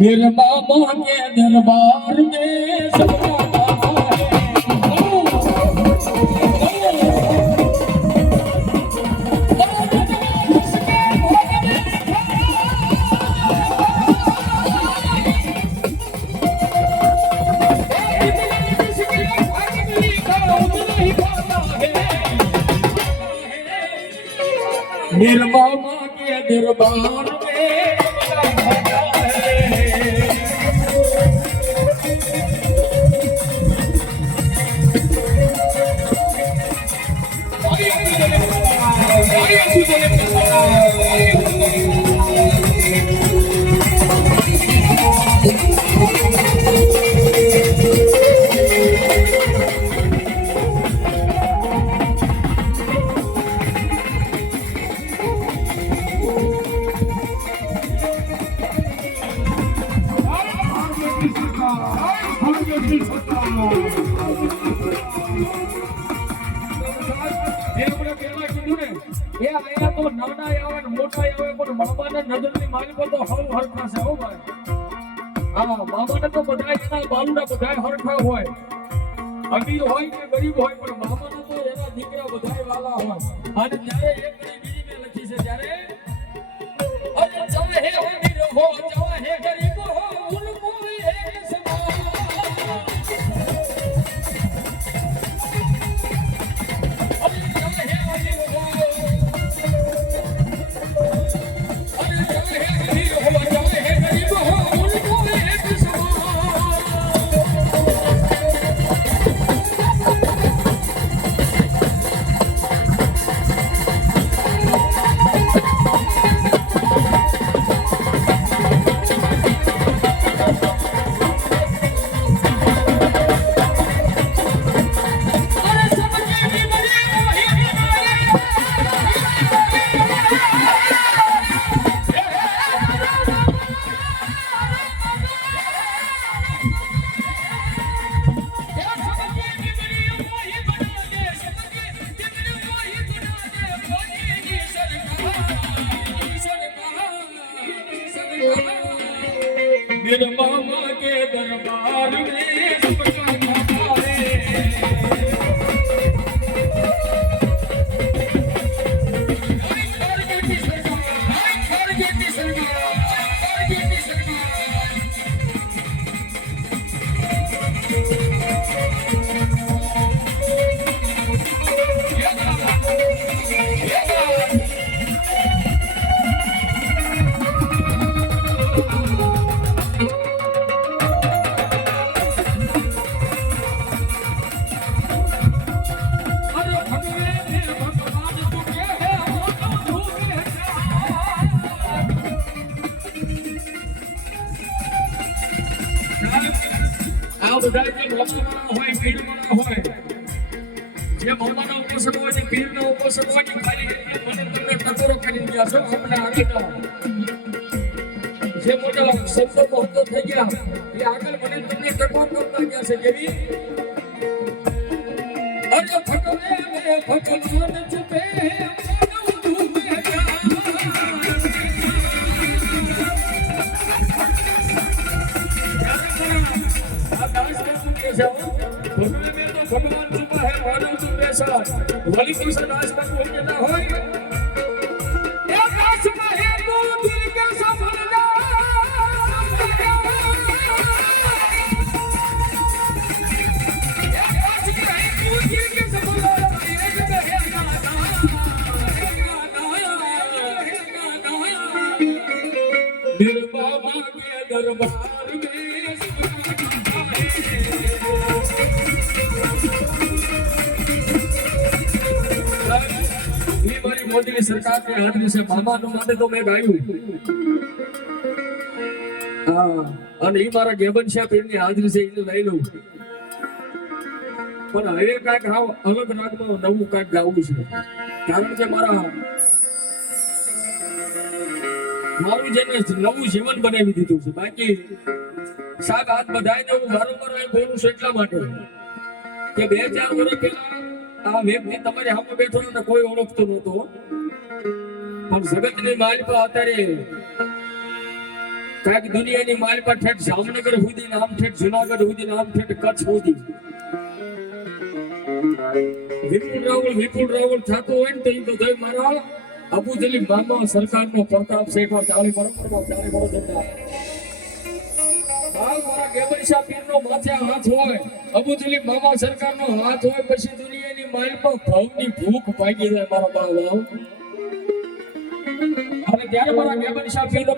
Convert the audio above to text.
मेरे बाबा के दरबार में सबका मेरे बाबा के दरबार में મામાને તો બધાય બાલુડા બધાય હરખા હોય, અમીર હોય કે ગરીબ હોય, પણ મામાને તો એના દીકરા બધાય વાલા હોય. અને જ્યારે એક બીજી મેં લખી છે ત્યારે અરે ચાહે અમીર હો ચાહે ગરીબ હો ઉनको એક સમાન. અરે ચાહે અમીર હો ચાહે ગરીબ હો ઉनको એક સમાન. मेरे मामा के दरबार में सबका खाता है. આ બધા જે મામાવાળા હોય પીરવાળા હોય જે મામાના ઉપાસક હોય જે પીરના ઉપાસક હોય ને ખાલી મને તમને ટકોરો કરી ગયા છો આપણા આગળ જે મોટા સંતો પહોંચતો થઈ ગયા એ આગળ મને તમને ટકોર કરતા ગયા છે કેવી અરે ભગવે મે ભગવાન ચુપે भगवान चुपा है मानव तू पैसा वली कृष्ण दास पर कोई कहता होय ये दास में तू दिल के संभलना ये दास में तू दिल के संभलना ये जब है गाना दिल बाबा के दरबार में મોદી સરકારની હાજરી છે મામાનો માટે તો મેં ગાયું હા અને ઈ મારા ગેબન શાહ પીરની હાજરી છે એને લઈ લઉં પણ હવે કાંઈક અલગ રાગમાં નવું કાંઈક ગાવું છે કારણ કે મારું જેને નવું જીવન બનાવી દીધું છે બાકી સાહેબ હાથ બધાઈને હું વારંવાર અહીં બોલું છું એટલા માટે કે 2-4 વર્ષ પહેલા આ વ્યક્તિ તમારી સામે બેઠો ને કોઈ ઓળખતો નહોતો પણ જગતની માલ પર અત્યારે કાંઈક દુનિયાની માલ પર ઠેઠ જામનગર સુધી નામ ઠેઠ જુનાગઢ સુધી નામ ઠેઠ કચ્છ સુધી વિપુલ રાવળ થતો હોય ને તો એ બધા મારા અબુ જલીલ મામા સરકારનો પ્રતાપ છે એકવાર તાળી મારો જતા મારા ગેબન શાહ પીરનો માથે હાથ હોય અબુ જલીલ મામા સરકારનો હાથ હોય પછી દુનિયાની માલ પર ભવની ભૂખ ભાગી જાય મારા બાળક અને ત્યારે મારા ગેબન શાહ પીર